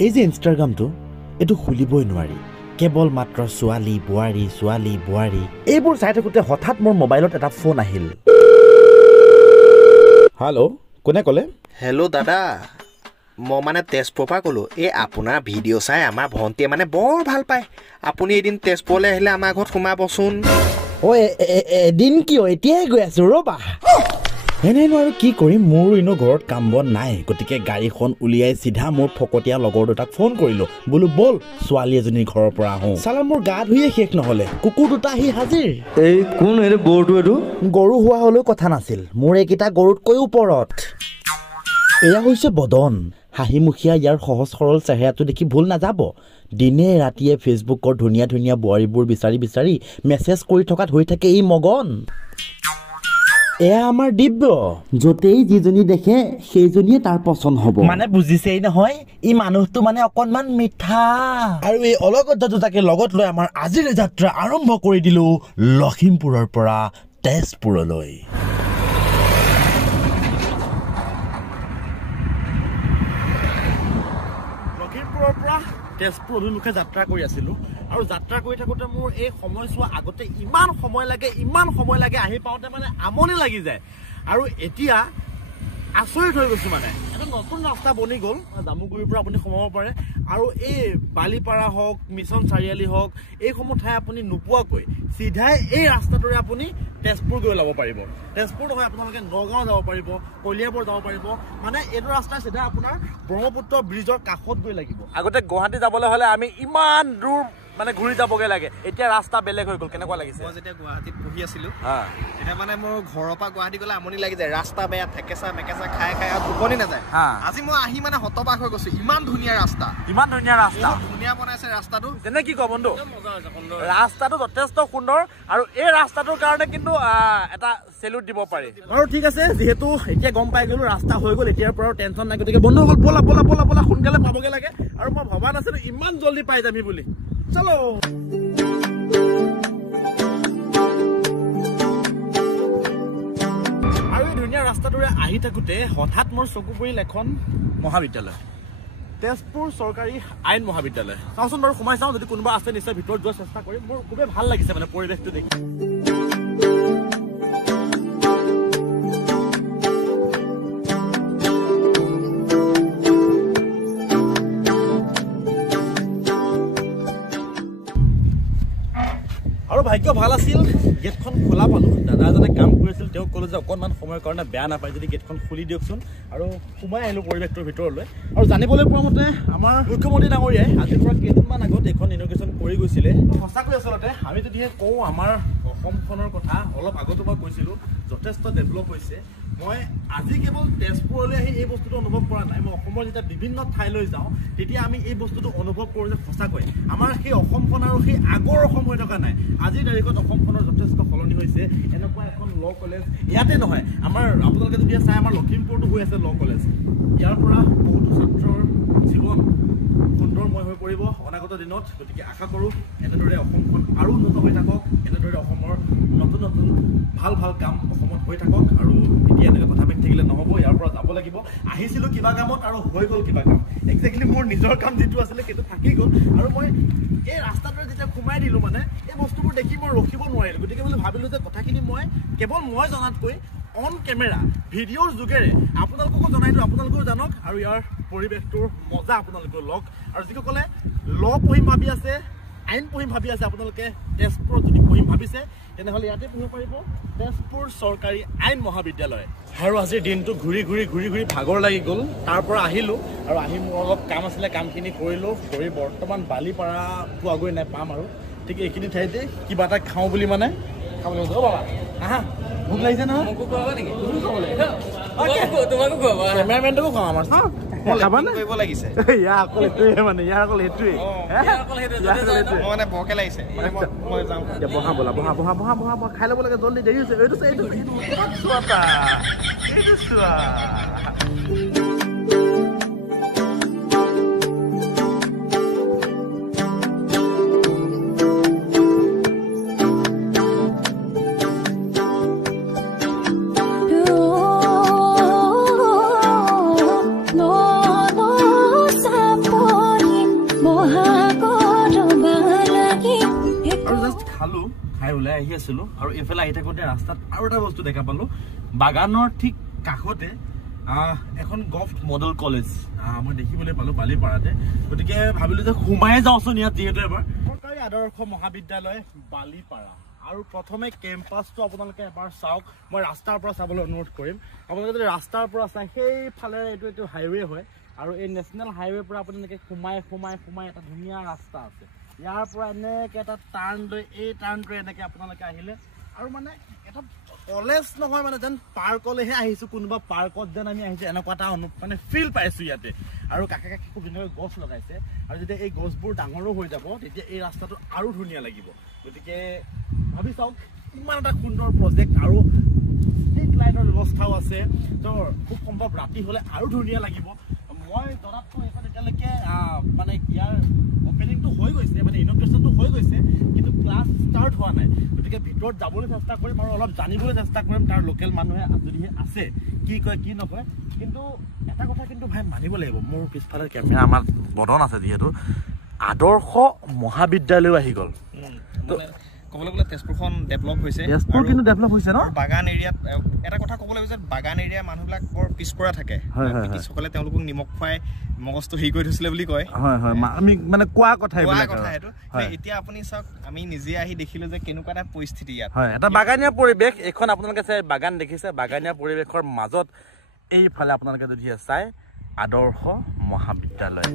এই যে ইনষ্টাগ্ৰামটো এইটো খুলিবই নোৱাৰি কেৱল মাত্ৰ ছোৱালী বোৱাৰী এইবোৰ চাই থাকোঁতে হঠাৎ মোৰ মোবাইলত এটা ফোন আহিল হেল্ল' কোনে ক'লে হেল্ল' দাদা মই মানে তেজপুৰৰ পৰা ক'লোঁ এই আপোনাৰ ভিডিঅ' চাই আমাৰ ভণ্টিয়ে মানে বৰ ভাল পায় আপুনি এদিন তেজপুৰলৈ আহিলে আমাৰ ঘৰত সোমাবচোন এদিন কিয় এতিয়াই গৈ আছোঁ ৰ'বা এনেনো আৰু কি কৰিম মোৰ এনেও ঘৰত কাম বন নাই গতিকে গাড়ীখন উলিয়াই চিধা মোৰ ফকতীয়া লগৰ দুটাক ফোন কৰিলোঁ বোলো ব'ল ছোৱালী এজনীৰ ঘৰৰ পৰা আহোঁ চালা মোৰ গা ধুয়ে শেষ নহ'লে কুকুৰ দুটা আহি হাজিৰ এই কোন এইটো গৰুটো এইটো গৰু হোৱা হ'লেও কথা নাছিল মোৰ এইকেইটা গৰুতকৈ ওপৰত এয়া হৈছে বদন হাঁহিমুখীয়া ইয়াৰ সহজ সৰল চেহেৰাটো দেখি ভুল নাযাব দিনে ৰাতিয়ে ফেচবুকৰ ধুনীয়া ধুনীয়া বোৱাৰীবোৰ বিচাৰি মেছেজ কৰি থকাত হৈ থাকে এই মগন এয়া আমাৰ দিব্য য'তেই যিজনী দেখে সেইজনীয়ে তাৰ পচন্দ হ'ব মানে বুজিছেই নহয় ই মানুহটো মানে অকণমান মিঠা আৰু এই অলগত দুটাকে লগত লৈ আমাৰ আজিৰ যাত্ৰা আৰম্ভ কৰি দিলোঁ লখিমপুৰৰ পৰা তেজপুৰলৈ তেজপুৰ অভিমুখে যাত্ৰা কৰি আছিলোঁ আৰু যাত্ৰা কৰি থাকোঁতে মোৰ এই সময়ছোৱা আগতে ইমান সময় লাগে আহি পাওঁতে মানে আমনি লাগি যায় আৰু এতিয়া আচৰিত হৈ গৈছোঁ মানে এটা নতুন ৰাস্তা বনি গ'ল জামুগুৰিৰ পৰা আপুনি সোমাব পাৰে আৰু এই বালিপাৰা হওক মিছন চাৰিআলি হওক এইসমূহ ঠাই আপুনি নোপোৱাকৈ চিধাই এই ৰাস্তাটোৰে আপুনি তেজপুৰ গৈ ওলাব পাৰিব তেজপুৰ নহয় আপোনালোকে নগাঁও যাব পাৰিব কলিয়াবৰ যাব পাৰিব মানে এইটো ৰাস্তা চিধা আপোনাৰ ব্ৰহ্মপুত্ৰ ব্ৰিজৰ কাষত গৈ লাগিব আগতে গুৱাহাটী যাবলৈ হ'লে আমি ইমান দূৰ মানে ঘূৰি যাবগে লাগে এতিয়া ৰাস্তা বেলেগ হৈ গ'ল কেনেকুৱা লাগিছে মই যেতিয়া গুৱাহাটীত পঢ়ি আছিলোঁ তেতিয়া মানে মোৰ ঘৰৰ পৰা গুৱাহাটী গ'লে আমনি লাগি যায় ৰাস্তা বেয়া থেকেচা মেকেচা খাই আৰু টোপনি নাযায় আজি মই আহি মানে হতবাক হৈ গৈছোঁ ইমান ধুনীয়া ৰাস্তা ধুনীয়া বনাইছে ৰাস্তাটো যেনে কি কয় বন্ধু ৰাস্তাটো যথেষ্ট সুন্দৰ আৰু এই ৰাস্তাটোৰ কাৰণে কিন্তু এটা চেলুট দিব পাৰি আৰু ঠিক আছে যিহেতু এতিয়া গম পাই গ'লো ৰাস্তা হৈ গ'ল এতিয়াৰ পৰা টেনশ্যন নাই গতিকে বন্ধু হ'ল বলা সোনকালে পাবগে লাগে আৰু মই ভবা নাছিলোঁ ইমান জল্দি পাই যাবি বুলি চলো আৰু এই ধুনীয়া ৰাস্তাটোৰে আহি থাকোঁতে হঠাৎ মোৰ চকু পৰিল এখন মহাবিদ্যালয় তেজপুৰ চৰকাৰী আইন মহাবিদ্যালয় চাওঁচোন বাৰু সোমাই চাওঁ যদি কোনোবা আছে নিশ্চয় ভিতৰত যোৱাৰ চেষ্টা কৰিম মোৰ খুবেই ভাল লাগিছে মানে পৰিৱেশটো দেখি আৰু ভাগ্য ভাল আছিল গেটখন খোলা পালোঁ দাদা এজনে কাম কৰি আছিল তেওঁক ক'লোঁ যে অকণমান সময়ৰ কাৰণে বেয়া নাপায় যদি গেটখন খুলি দিয়কচোন আৰু সোমাই আহিলোঁ পৰিৱেশটোৰ ভিতৰলৈ আৰু জানিবলৈ পোৱা মতে আমাৰ মুখ্যমন্ত্ৰী ডাঙৰীয়াই আজিৰ পৰা কেইদিনমান আগত এইখন ইনগ্ৰেশ্যন কৰি গৈছিলে সঁচাকৈ আচলতে আমি যদিহে কওঁ আমাৰ অসমখনৰ কথা অলপ আগতো মই কৈছিলোঁ যথেষ্ট ডেভেলপ হৈছে মই আজি কেৱল তেজপুৰলৈ আহি এই বস্তুটো অনুভৱ কৰা নাই মই অসমৰ যেতিয়া বিভিন্ন ঠাইলৈ যাওঁ তেতিয়া আমি এই বস্তুটো অনুভৱ কৰোঁ যে সঁচাকৈ আমাৰ সেই অসমখন আৰু সেই আগৰ অসম হৈ থকা নাই আজিৰ তাৰিখত অসমখনৰ যথেষ্ট সলনি হৈছে এনেকুৱা এখন ল' কলেজ ইয়াতে নহয় আমাৰ আপোনালোকে যদি চাই আমাৰ লখিমপুৰতো হৈ আছে ল' কলেজ ইয়াৰ পৰা বহুতো ছাত্ৰৰ জীৱন সুন্দৰময় হৈ পৰিব অনাগত দিনত গতিকে আশা কৰোঁ এনেদৰে অসমখন আৰু উন্নত হৈ থাকক এনেদৰে অসমৰ নতুন ভাল কাম অসমত হৈ থাকক আৰু এতিয়া এনেকৈ কথা পাতি থাকিলে নহ'ব ইয়াৰ পৰা যাব লাগিব আহিছিলোঁ কিবা কামত আৰু হৈ গ'ল কিবা কাম একজেক্টলি মোৰ নিজৰ কাম যিটো আছিলে সেইটো থাকি গ'ল আৰু মই এই ৰাস্তাটোৰে যেতিয়া সোমাই দিলোঁ মানে এই বস্তুবোৰ দেখি মই ৰখিব নোৱাৰিলোঁ গতিকে বোলে ভাবিলোঁ যে কথাখিনি মই কেৱল মই জনাতকৈ অন কেমেৰা ভিডিঅ'ৰ যোগেৰে আপোনালোককো জনাই দিওঁ আপোনালোকেও জানক আৰু ইয়াৰ পৰিৱেশটোৰ মজা আপোনালোকেও লওক আৰু যিসকলে ল' পঢ়িম ভাবি আছে আইন পঢ়িম ভাবি আছে আপোনালোকে তেজপুৰত যদি পঢ়িম ভাবিছে তেনেহ'লে ইয়াতে পঢ়িব পাৰিব তেজপুৰ চৰকাৰী আইন মহাবিদ্যালয় আৰু আজিৰ দিনটো ঘূৰি ভাগৰ লাগি গ'ল তাৰ পৰা আহিলোঁ আৰু আহি মোৰ অলপ কাম আছিলে কামখিনি কৰিলোঁ কৰি বৰ্তমান বালিপাৰা পোৱাগৈ নাই পাম আৰু ঠিক এইখিনি ঠাইতে কিবা এটা খাওঁ বুলি মানে খাবলৈ গৈছোঁ অ' বাবা আহা ভোক লাগিছে নহয় কেমেৰামেনটোকো খাওঁ আমাৰ কৰিব লাগিছে ইয়াৰ অকল এইটোৱে মানে ইয়াৰ অকল সেইটোৱে মানে বৰকে লাগিছে মই যাওঁ বহা বলা বহা খাই ল'ব লাগে জল্দি দেৰি হৈছে এইটো চোৱা no, sa por খালো খাই ওলাই আহি আছিলো আৰু এফালে আহি থাকোঁতে ৰাস্তাত আৰু এটা বস্তু দেখা পালো বাগানৰ ঠিক কাষতে এখন গভ মডেল কলেজ মই দেখিবলৈ পালো বালিপাৰাতে গতিকে ভাবিলো যে সোমাই যাওঁচোন ইয়াত যিহেতু এবাৰ চৰকাৰী আদৰ্শ মহাবিদ্যালয় বালিপাৰা আৰু প্ৰথমে কেম্পাছটো আপোনালোকে এবাৰ চাওক মই ৰাস্তাৰ পৰা চাবলৈ অনুৰোধ কৰিম আপোনালোকে যদি ৰাস্তাৰ পৰা চাই সেইফালে এইটো হাইৱে হয় আৰু এই নেশ্যনেল হাইৱেৰ পৰা আপোনালোকে সোমাই এটা ধুনীয়া ৰাস্তা আছে ইয়াৰ পৰা এনেকৈ এটা টাৰ্ণ লৈ এই টাৰ্ণটোৱে এনেকৈ আপোনালোকে আহিলে আৰু মানে এটা কলেজ নহয় মানে যেন পাৰ্কলৈহে আহিছোঁ কোনোবা পাৰ্কত যেন আমি আহিছোঁ এনেকুৱা এটা মানে ফিল পাইছোঁ ইয়াতে আৰু কাষে কাষে খুব ধুনীয়াকৈ গছ লগাইছে আৰু যেতিয়া এই গছবোৰ ডাঙৰো হৈ যাব তেতিয়া এই ৰাস্তাটো আৰু ধুনীয়া লাগিব গতিকে ভাবি চাওক ইমান এটা সুন্দৰ প্ৰজেক্ট আৰু ষ্ট্ৰীট লাইটৰ ব্যৱস্থাও আছে তো খুব সম্ভৱ ৰাতি হ'লে আৰু ধুনীয়া লাগিব মই জনাততো এইখন এতিয়ালৈকে মানে ইয়াৰ অপেনিংটো হৈ গৈছে মানে ইনগ্ৰেশ্যনটো হৈ গৈছে কিন্তু ক্লাছ ষ্টাৰ্ট হোৱা নাই গতিকে ভিতৰত যাবলৈ চেষ্টা কৰিম আৰু অলপ জানিবলৈ চেষ্টা কৰিম তাৰ লোকেল মানুহে যদিহে আছে কি কয় কি নকয় কিন্তু এটা কথা কিন্তু ভাই মানিব লাগিব মোৰ পিছফালে কেমেৰা আমাৰ বদন আছে যিহেতু আদৰ্শ মহাবিদ্যালয় আহি গ'ল ক'বলৈ গ'লে তেজপুৰখন ডেভেলপ হৈছে তেজপুৰ কিন্তু ডেভেলপ হৈছে ন বাগান এৰিয়াত এটা কথা ক'বলৈ গৈছে বাগান এৰিয়া মানুহবিলাক বৰ পিছপৰা থাকে ব্ৰিটিছসকলে তেওঁলোকক নিমখ খুৱাই মগজটো হেৰি কৰি থৈছিলে বুলি কয় আমি মানে কোৱা কথা এইটো এতিয়া আপুনি চাওক আমি নিজে আহি দেখিলো যে কেনেকুৱা এটা পৰিস্থিতি ইয়াত এটা বাগানীয়া পৰিৱেশ এইখন আপোনালোকে চাই বাগান দেখিছে বাগানীয়া পৰিৱেশৰ মাজত এইফালে আপোনালোকে যদি চাই আদৰ্শ মহাবিদ্যালয়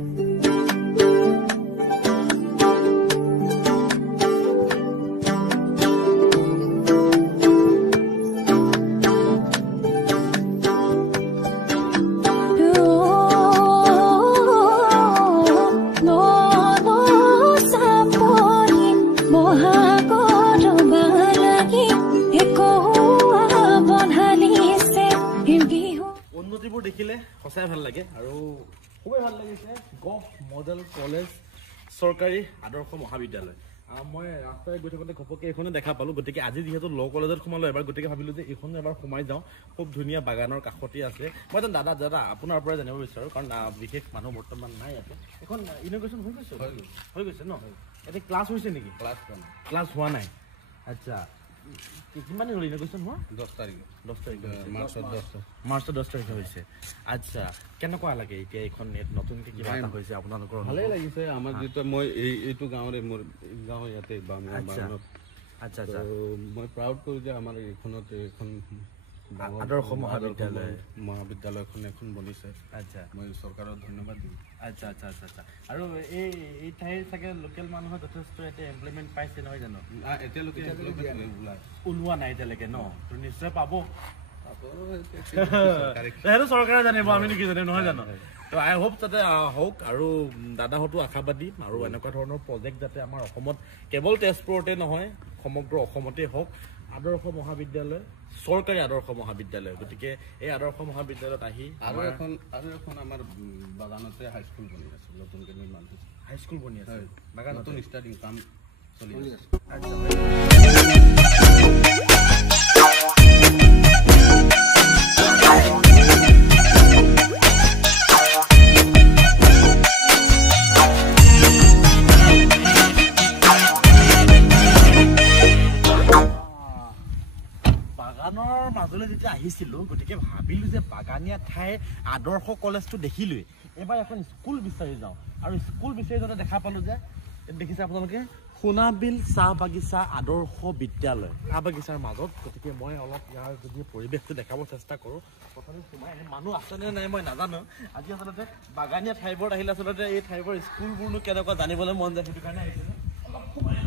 দেখিলে সঁচাই ভাল লাগে আৰু খুবেই ভাল লাগিছে গভ মডেল কলেজ চৰকাৰী আদৰ্শ মহাবিদ্যালয় মই ৰাস্তাৰে গৈ থাকোঁতে ঘপককৈ এইখনে দেখা পালোঁ গতিকে আজি যিহেতু ল' কলেজত সোমালোঁ এবাৰ গতিকে ভাবিলোঁ যে এইখনো এবাৰ সোমাই যাওঁ খুব ধুনীয়া বাগানৰ কাষতেই আছে মই যেন দাদা আপোনাৰ পৰাই জানিব বিচাৰোঁ কাৰণ বিশেষ মানুহ বৰ্তমান নাই ইয়াতে এখন ইনগ্ৰেশ্যন হৈ গৈছে ন এতিয়া ক্লাছ হৈছে নেকি ক্লাছ হোৱা নাই আচ্ছা কিমান হ'ল ইনগ্ৰেশ্যন হোৱা 10 তাৰিখ মাৰ্চৰ 10 তাৰিখে হৈছে আচ্ছা কেনেকুৱা লাগে এতিয়া এইখন নতুনকৈ কিবা এটা হৈছে আপোনালোকৰ ভালেই লাগিছে আমাৰ যিটো মই এইটো গাঁৱৰে মোৰ গাঁও ইয়াতে আচ্ছা মই প্ৰাউড কৰোঁ যে আমাৰ এইখনত এইখন আদৰ্শ মহাবিদ্যালয়খন এখন বনিছে আচ্ছা মই চৰকাৰক ধন্যবাদ দিম আচ্ছা আৰু এই ঠাইৰ চাগে লোকেল মানুহৰ যথেষ্ট এতিয়া এমপ্লয়মেণ্ট পাইছে নহয় জানো এতিয়ালৈকে ওলোৱা নাই এতিয়ালৈকে ন তো নিশ্চয় পাব সেইটো চৰকাৰে জানিব আমি কি জানিম নহয় জানো তো আই হোপ যাতে হওক আৰু দাদাহঁতো আশাবাদী আৰু এনেকুৱা ধৰণৰ প্ৰজেক্ট যাতে আমাৰ অসমত কেৱল তেজপুৰতে নহয় সমগ্ৰ অসমতেই হওক আদৰ্শ মহাবিদ্যালয় চৰকাৰী আদৰ্শ মহাবিদ্যালয় গতিকে এই আদৰ্শ মহাবিদ্যালয়ত আহি আৰু এখন আমাৰ বাগানতে হাইস্কুল বনি আছে নতুনকৈ নিৰ্মাণ হৈছে হাইস্কুল বনি আছে বাগান নতুন ষ্টাৰ্টিং কাম চলি আছে বাগানৰ মাজলৈ যেতিয়া আহিছিলোঁ গতিকে ভাবিলোঁ যে বাগানীয়া ঠাইৰ আদৰ্শ কলেজটো দেখিলোৱেই এবাৰ এখন স্কুল বিচাৰি যাওঁ আৰু স্কুল বিচাৰি যাওঁতে দেখা পালোঁ যে দেখিছে আপোনালোকে সোণাবিল চাহ বাগিচা আদৰ্শ বিদ্যালয় চাহ বাগিচাৰ মাজত গতিকে মই অলপ ইয়াৰ যদি পৰিৱেশটো দেখাব চেষ্টা কৰোঁ প্ৰথমে সোমাই মানুহ আছেনে নাই মই নাজানো আজি আচলতে বাগানীয়া ঠাইবোৰত আহিলে আচলতে এই ঠাইবোৰ স্কুলবোৰনো কেনেকুৱা জানিবলৈ মন যায় সেইটো কাৰণে আহিছিলোঁ অলপ সোমাই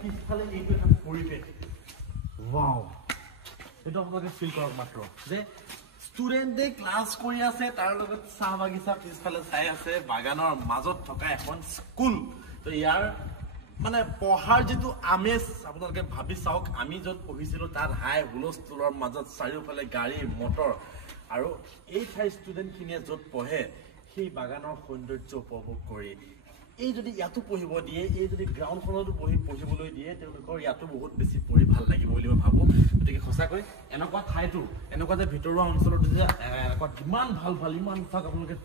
পিছফালে এইটো এটা পৰিৱেশ ৱাও এইটো আপোনালোকে ফিল কৰক মাত্ৰ যে ষ্টুডেণ্টে ক্লাছ কৰি আছে তাৰ লগত চাহ বাগিচা পিছফালে চাই আছে বাগানৰ মাজত থকা এখন স্কুল তো ইয়াৰ মানে পঢ়াৰ যিটো আমেজ আপোনালোকে ভাবি চাওক আমি য'ত পঢ়িছিলোঁ তাত হাই হুলস্থুলৰ মাজত চাৰিওফালে গাড়ী মটৰ আৰু এই ঠাইৰ ষ্টুডেণ্টখিনিয়ে য'ত পঢ়ে সেই বাগানৰ সৌন্দৰ্য উপভোগ কৰি এই যদি ইয়াতো পঢ়িব দিয়ে এই যদি গ্ৰাউণ্ডখনতো পঢ়িবলৈ দিয়ে তেওঁলোকৰ ইয়াতো বহুত বেছি পঢ়ি ভাল লাগিব বুলি মই ভাবোঁ গতিকে সঁচাকৈ এনেকুৱা ঠাইতো এনেকুৱা যে ভিতৰুৱা অঞ্চলত যে এনেকুৱা ইমান ভাল ইমান চাওক আপোনালোকে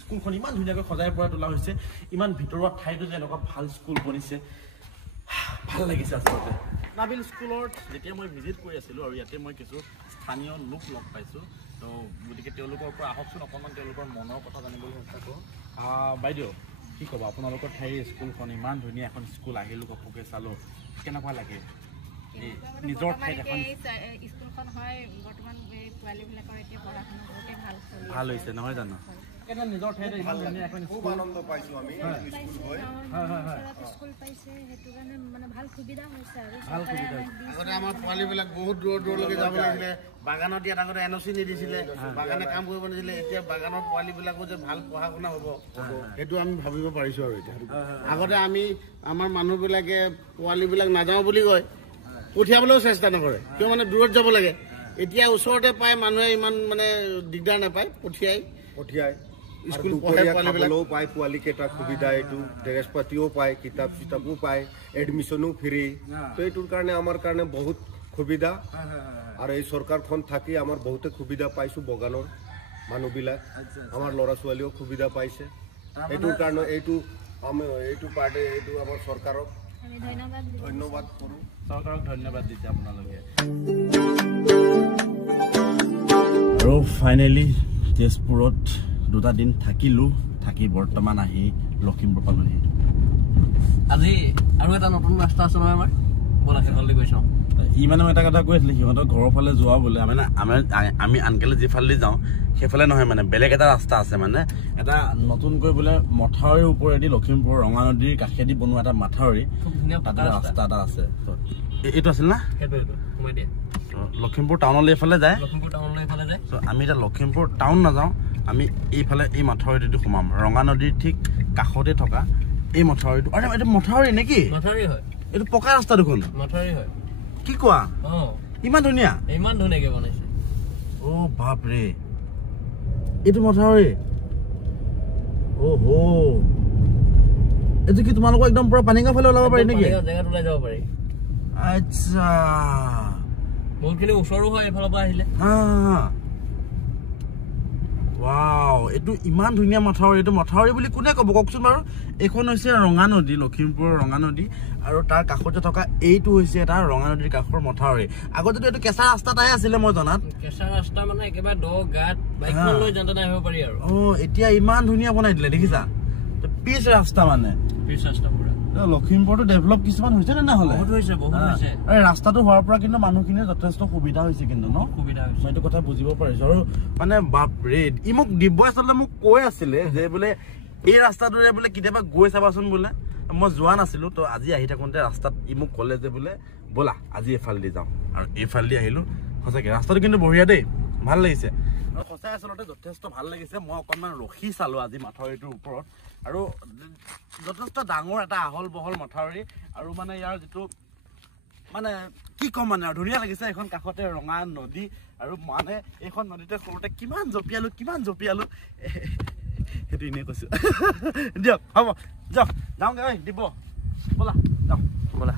স্কুলখন ইমান ধুনীয়াকৈ সজাই পৰাই তোলা হৈছে ইমান ভিতৰুৱা ঠাইতো যে এনেকুৱা ভাল স্কুল বনিছে ভাল লাগিছে আচলতে নাবিল স্কুলত যেতিয়া মই ভিজিট কৰি আছিলোঁ আৰু ইয়াতে মই কিছু স্থানীয় লোক লগ পাইছোঁ তো গতিকে তেওঁলোকৰ পৰা আহকচোন অকণমান তেওঁলোকৰ মনৰ কথা জানিবলৈ চেষ্টা কৰোঁ বাইদেউ কি ক'ব আপোনালোকৰ ঠাইৰ স্কুলখন ইমান ধুনীয়া এখন স্কুল আহিলোঁ ঘপকে চালোঁ কেনেকুৱা লাগে নিজৰ ঠাইত এখন স্কুলখন হয় বৰ্তমান এই পোৱালীবিলাকৰ এতিয়া পঢ়া শুনা বহুতেই ভাল হৈছে নহয় জানো কেনে নিজৰ ঠাইতে ইমান ধুনীয়া এখন খুব আনন্দ পাইছোঁ আমি স্কুল হৈ স্কুল পাইছে সেইটো কাৰণে মানে ভাল সুবিধা হৈছে আৰু আগতে আমাৰ পোৱালীবিলাক বহুত দূৰলৈকে যাব লাগিছিলে বাগানত ইয়াত আগতে NOC নিদিছিলে বাগানে কাম কৰিব নিদিছিলে এতিয়া বাগানৰ পোৱালীবিলাকো যে ভাল পঢ়া শুনা হ'ব সেইটো আমি ভাবিব পাৰিছোঁ আৰু এতিয়া আগতে আমি আমাৰ মানুহবিলাকে পোৱালীবিলাক নাযাওঁ বুলি কয় পঠিয়াবলৈও চেষ্টা নকৰে কিয় মানে দূৰত যাব লাগে এতিয়া ওচৰতে পায় মানুহে ইমান মানে দিগদাৰ নাপায় পঠিয়াই স্কুল পঢ়াবলৈও পায় পোৱালীকেইটা সুবিধা এইটো ড্ৰেছ পাতিও পায় কিতাপ চিতাপো পায় এডমিশ্যনো ফ্ৰী তো এইটোৰ কাৰণে আমাৰ কাৰণে বহুত সুবিধা আৰু এই চৰকাৰখন থাকি আমাৰ বহুতে সুবিধা পাইছোঁ বাগানৰ মানুহবিলাক আমাৰ ল'ৰা ছোৱালীও সুবিধা পাইছে এইটোৰ কাৰণে এইটো পাৰ্টি এইটো আমাৰ চৰকাৰক ধন্যবাদ কৰোঁ চৰকাৰক ধন্যবাদ দিছে আপোনালোকে আৰু ফাইনেলি তেজপুৰত 2টা দিন থাকিলোঁ থাকি বৰ্তমান আহি লখিমপুৰ পালোহি আজি আৰু এটা নতুন ৰাস্তা আছে নহয় আমাৰ ব'লা সেইফালে গৈ চাওঁ ই মানে মই এটা কথা কৈ আছিলোঁ সিহঁতৰ ঘৰৰ ফালে যোৱা বোলে আমি আনকালে যিফালেদি যাওঁ সেইফালে নহয় মানে বেলেগ এটা ৰাস্তা আছে মানে এটা নতুনকৈ বোলে মথাউৰিৰ ওপৰেদি লখিমপুৰ ৰঙা নদীৰ কাষেদি বনোৱা এটা মাথাউৰি তাতে ৰাস্তা এটা আছে এইটো আছিল না লখিমপুৰ টাউনলৈ এইফালে যায় আমি এতিয়া লখিমপুৰ টাউন নাযাওঁ আমি এইফালে এই মাথাউৰিটো সোমাম ৰঙা নদীৰ ঠিক কাষতে থকা এই মাথাউৰিটো আৰে এইটো মাথাউৰি নেকি মাথাউৰি হয় এইটো পকা ৰাস্তা দেখোন মাথাউৰি হয় কি কোৱা ইমান ধুনীয়াকৈ বনাইছে অ' বাপৰে এইটো মাথাউৰি অ'হো এইটো কি তোমালোকৰ একদম পুৰা পানীগাঁও ফালে ওলাব পাৰি নেকি জেগাত ওলাই যাব পাৰি আচ্ছা বহুতখিনি ওচৰো হয় এইফালৰ পৰা আহিলে ৱাও এইটো ইমান ধুনীয়া মাথাউৰি এইটো মাথাউৰি বুলি কোনে ক'ব কওকচোন বাৰু এইখন হৈছে ৰঙা নদী লখিমপুৰৰ ৰঙা নদী আৰু তাৰ কাষতে থকা এইটো হৈছে এটা ৰঙা নদীৰ কাষৰ মাথাউৰি আগতেতো এইটো কেঁচা ৰাস্তা এটাই আছিলে মই জনাত কেঁচা ৰাস্তা মানে একেবাৰে দ গাঁত বাইকখন লৈ যাওঁতে আহিব পাৰি আৰু এতিয়া ইমান ধুনীয়া বনাই দিলে দেখিছা পিচ ৰাস্তা মানে পিচ ৰাস্তা পুৰা লখিমপুৰটো ডেভেলপ কিছুমান হৈছে নে নহ'লে বহুত হৈছে ৰাস্তাটো হোৱাৰ পৰা কিন্তু মানুহখিনিৰ যথেষ্ট সুবিধা হৈছে কিন্তু ন সুবিধা হৈছে মই এইটো কথা বুজিব পাৰিছো আৰু মানে বাপৰে ই মোক দিব্যই আচলতে মোক কৈ আছিলে যে বোলে এই ৰাস্তাটোৰে বোলে কেতিয়াবা গৈ চাবাচোন বোলে মই যোৱা নাছিলো তো আজি আহি থাকোঁতে ৰাস্তাত ই মোক ক'লে যে বোলে ব'লা আজি এইফালেদি যাওঁ আৰু এইফালেদি আহিলো সঁচাকৈ ৰাস্তাটো কিন্তু বঢ়িয়া দেই ভাল লাগিছে সঁচাই আচলতে যথেষ্ট ভাল লাগিছে মই অকণমান ৰখি চালোঁ আজি মাথাউৰিটোৰ ওপৰত আৰু যথেষ্ট ডাঙৰ এটা আহল বহল মাথাউৰি আৰু মানে ইয়াৰ যিটো মানে কি ক'ম মানে আৰু ধুনীয়া লাগিছে এইখন কাষতে ৰঙা নদী আৰু মানে এইখন নদীতে সৰুতে কিমান জঁপিয়ালোঁ সেইটো এনেই কৈছোঁ দিয়ক হ'ব যাওক যাওঁগৈ দিব ব'লা যাওঁ ব'লা